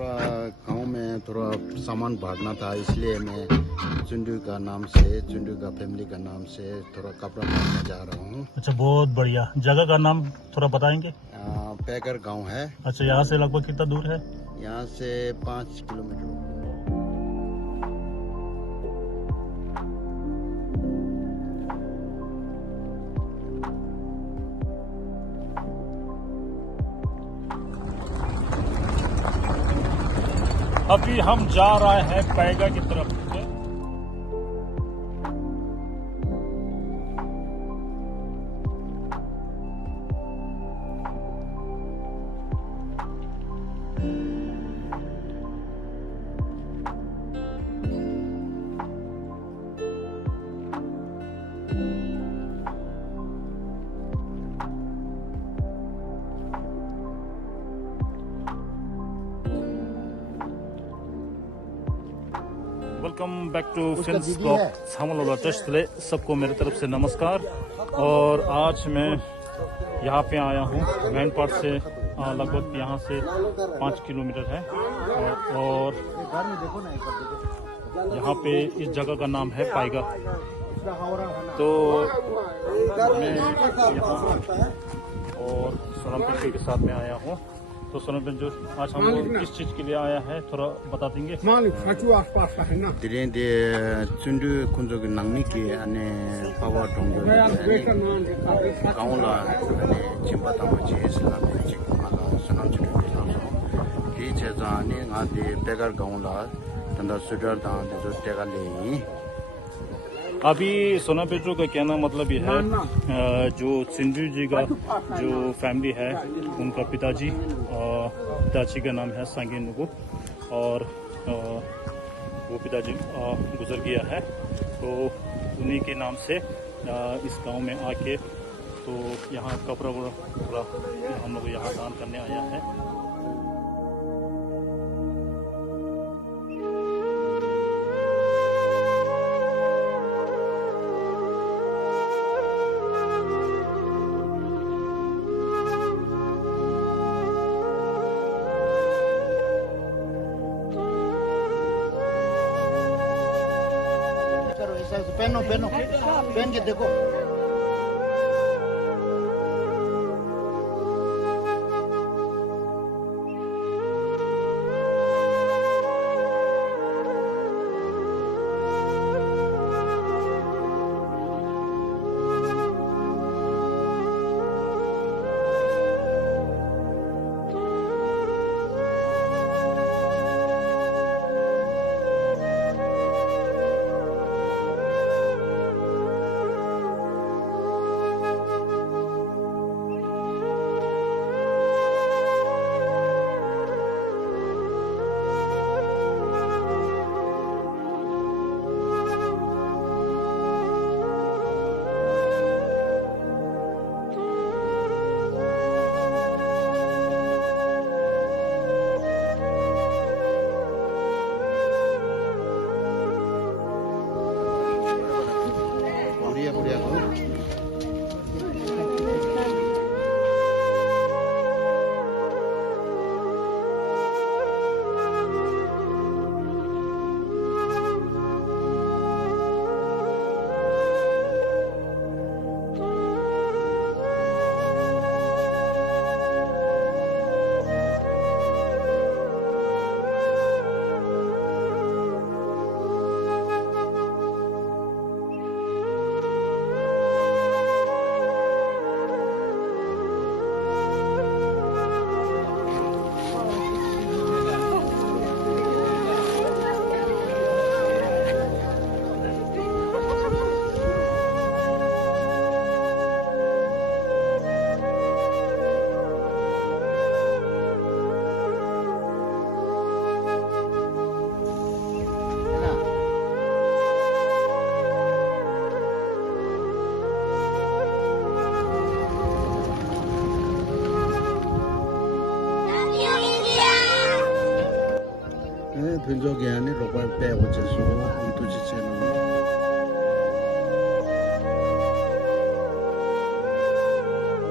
थोड़ा गांव में थोड़ा सामान बांटना था, इसलिए मैं चुंडू का नाम से, चुंडू का फैमिली का नाम से थोड़ा कपड़ा बांटने जा रहा हूँ। अच्छा, बहुत बढ़िया। जगह का नाम थोड़ा बताएंगे? पैगर गांव है। अच्छा, यहाँ से लगभग कितना दूर है? यहाँ से 5 किलोमीटर। अभी हम जा रहे हैं पैगा की तरफ। Welcome back to films blog सामलोला टस्टले। सबको मेरी तरफ से नमस्कार। और आज मैं यहाँ पे आया हूँ मैन पार्ट से, लगभग यहाँ से 5 किलोमीटर है। और यहाँ पे इस जगह का नाम है पैगा। तो मैं यहाँ और सोनम पिंटू के साथ में आया हूँ। तो सोनम पिंटू, आज हम लोग किस चीज के लिए आया है थोड़ा बता देंगे? धीरे धीरे चुंडू कुंजो की नंगनी की अने पावा टोंगो गाँव ला चिंपा तामाची इसला चिंपा माला सोनम चुंडू के नाम की चेजाने आदि पैगर गाँव ला तंदा सुडर दान जो टेगा ले। अभी सोनम पिंटू का कहना मतलब ये है, जो चिंजू जी का जो फैमिली है, उनका पिताजी का नाम है सांगे नुगु, और वो पिताजी गुजर गया है। तो उन्हीं के नाम से इस गांव में आके तो यहाँ कपड़ा पूरा हम लोग यहाँ दान करने आया है। पहन के देखो। फिर जो ज्ञान है लोगों पे वो चीज़ हो उन तो चीज़ें